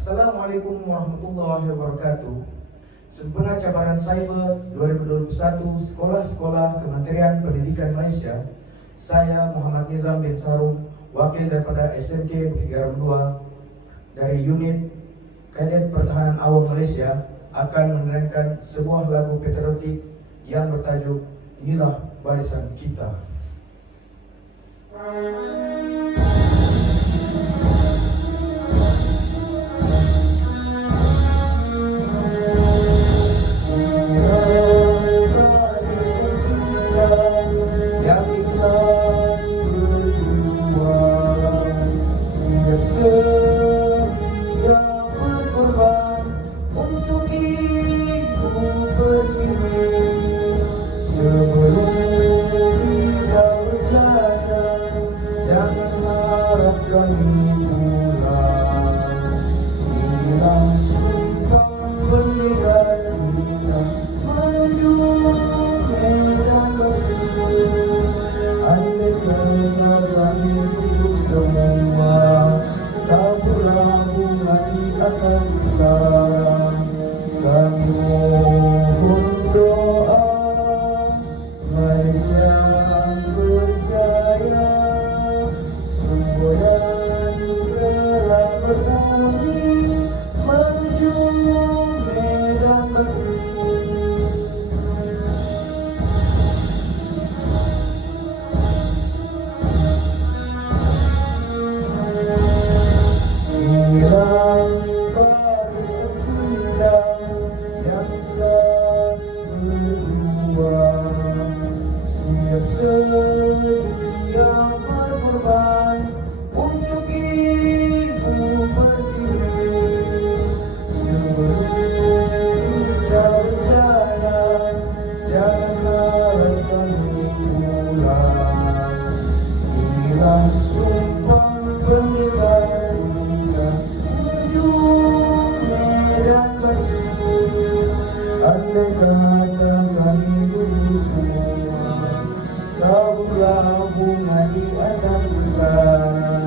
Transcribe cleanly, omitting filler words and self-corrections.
Assalamualaikum warahmatullahi wabarakatuh. Sempena cabaran SIBER 2021 Sekolah-Sekolah Kementerian Pendidikan Malaysia, saya Muhammad Nizam Bin Sahrum, wakil daripada SMK BUKIT GARAM 2 dari unit KADET Pertahanan AWAM Malaysia, akan menerangkan sebuah lagu patriotik yang bertajuk Inilah Barisan Kita. Yang ikhlas berjuang, siap sedia berkorban untuk ibu pertiwi. Sebelum kita berjaya, jangan harap kami pulang. Inilah sumpah pendidikan kita, menjunjung medan bakti. Andai kata kami untuk semua, taburlah bunga di atas pusara. Kami mohon doa Malaysia berjaya. Semboyan telah berbunyi, menuju medan bakti. Inilah barisan kita yang ikhlas berjuang, siap sedia berkorban untuk ibu pertiwi. Sebelum kita berjaya, jangan harap kami pulang. Inilah sumpah pendidikan kita, menjunjung medan bakti. Andai kata kami dulu semua, taburlah bunga di atas pusara.